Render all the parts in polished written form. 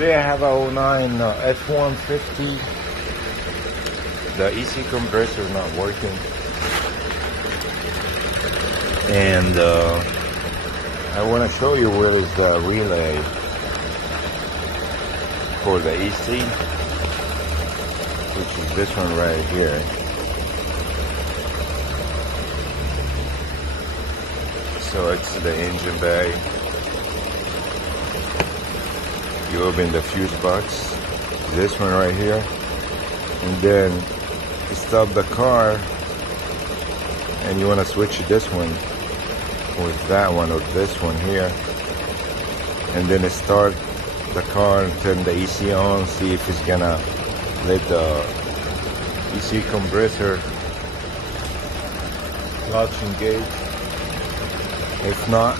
Today I have a 09 F150. The AC compressor is not working, and I want to show you where is the relay for the AC, which is this one right here. So it's the engine bay. You open the fuse box, this one right here, and then you stop the car and you want to switch this one with that one or this one here, and then start the car and turn the AC on, see if it's gonna let the AC compressor clutch engage. If not,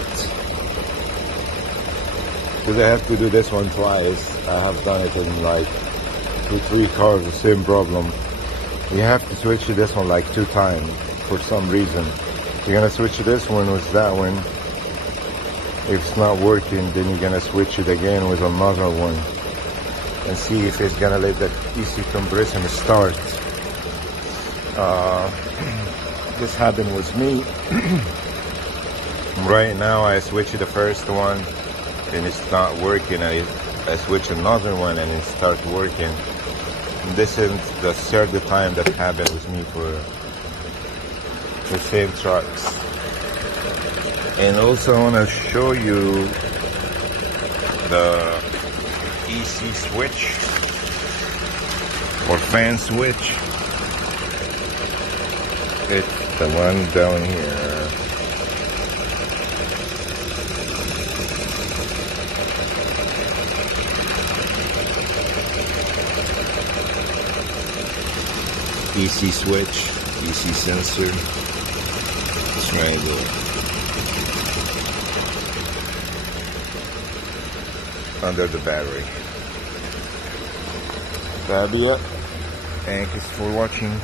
because I have to do this one twice. I have done it in like 2-3 cars, the same problem. You have to switch to this one like 2 times for some reason. You're gonna switch to this one with that one. If it's not working, then you're gonna switch it again with another one and see if it's gonna let the AC compressor start. This happened with me. Right now I switch to the first one and it's not working. I switch another one and it starts working. And this is the third time that happened with me for the same trucks. And also I want to show you the AC switch or fan switch. It's the one down here. AC switch, AC sensor, it's right there. Under the battery. That'll be it. Thank you for watching.